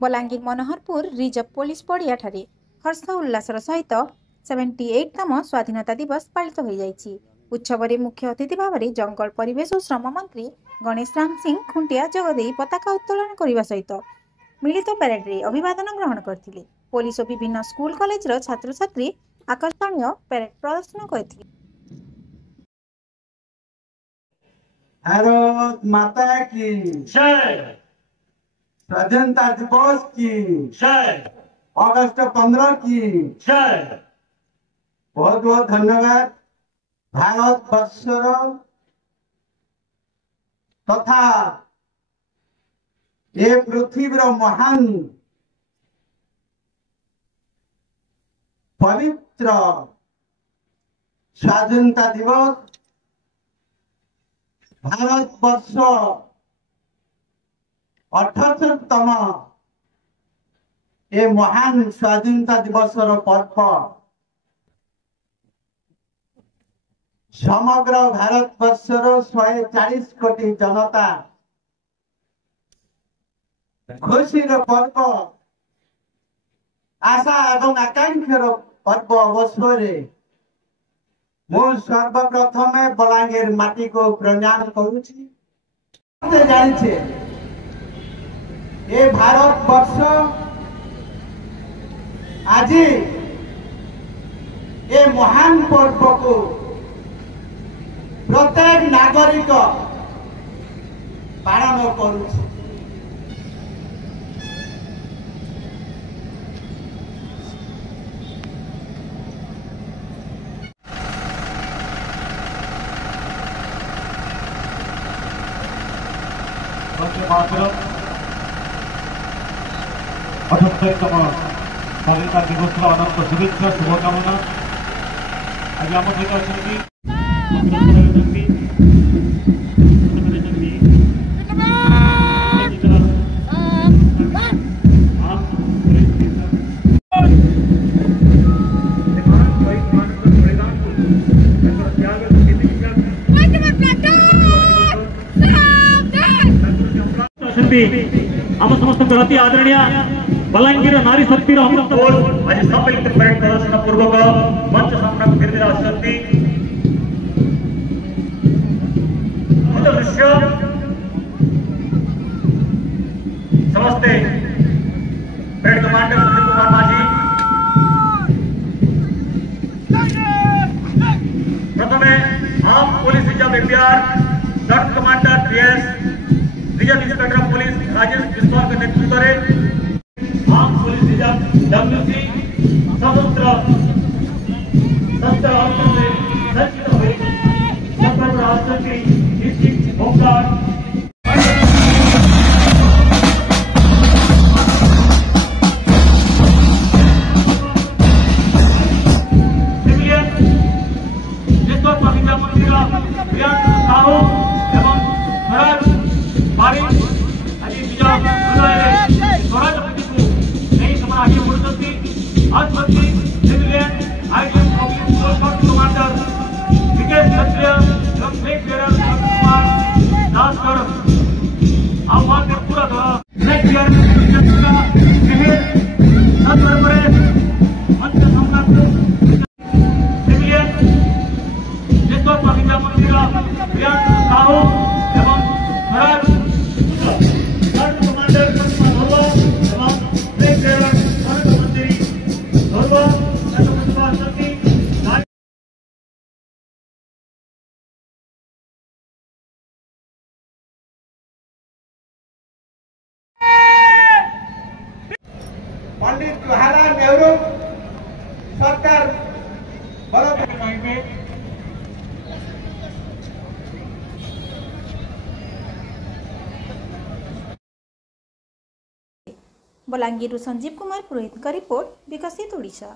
Balangir Manoharpur reserve police पड़िया ठारे हर्ष उल्लासर सहित 78तम स्वाधीनता दिवस पालित हो जाइछि। उत्सव में मुख्य अतिथि भाव में जंगल परिवेश और श्रम मंत्री गणेश राम सिंह खुंटिया जोगदे पताका उत्तोलन करने सहित मिलित परेड रे अभिवादन ग्रहण करथिले। पुलिस और विभिन्न स्कूल कॉलेज छात्र छात्री आकर्षणीय परेड प्रदर्शन करथिले। भारत माता की जय। स्वाधीनता दिवस की जय। अगस्त 15 की जय। बहुत बहुत धन्यवाद। भारत वर्षर तथा ये पृथ्वीर महान पवित्र स्वाधीनता दिवस भारत वर्ष 78तम ये महान स्वाधीनता दिवस पर्व समग्र भारत वर्षर 140 कोटी जनता खुशीर पर्व आशा एवं आकांक्षार पर्व अवसर मु सर्वप्रथम बलांगीर माटी को प्रणाम करुछि। जानिछे ये भारत वर्ष आज ये महान पर्व को प्रत्येक नागरिक पालन करुछि। अठहत्तरतम स्वाधीनता दिवस अनंत शुभेच्छा शुभकामना। आज आम सहित आम समस्त प्रति आदरणीय बलांगीर नारी शक्ति अमृत आज सम्मिलित परेड प्रदर्शन पूर्वक मंच सम्राट गिरिधर आसती दृश्य समस्ते परेड कमांडर सुनील कुमार माझी प्रथमे arm police reserve retired commander PS reserve inspector police Rajesh Biswal के नेतृत्व में आर्म पुलिस रिजर्व WC सशस्त्र ऑफिसर से सज्जित हुए संपर्क राष्ट्र की डिस्ट्रिक्ट होमगार्ड सिविलियन जिसको पवित्र मंदिर प्रियांक साहू एवं स्वराज बारी आज निज हृदय स्वराज प्रति को नहीं समय आगे बढ़ुंट आज प्रति civilian IGM public force commander Vikesh Kshatriya एवं फ्लैग बेरर कुमार दासकर आह्वान के पूरा फ्लैग बेरर मंच सम्राट सिविलियन जिसको पवित्र मंदिर प्रियांक साहू एवं स्वराज पंडित जवाहरलाल नेहरू सरकार बलांगीर संजीव कुमार पुरोहित का रिपोर्ट विकसित ओडिशा।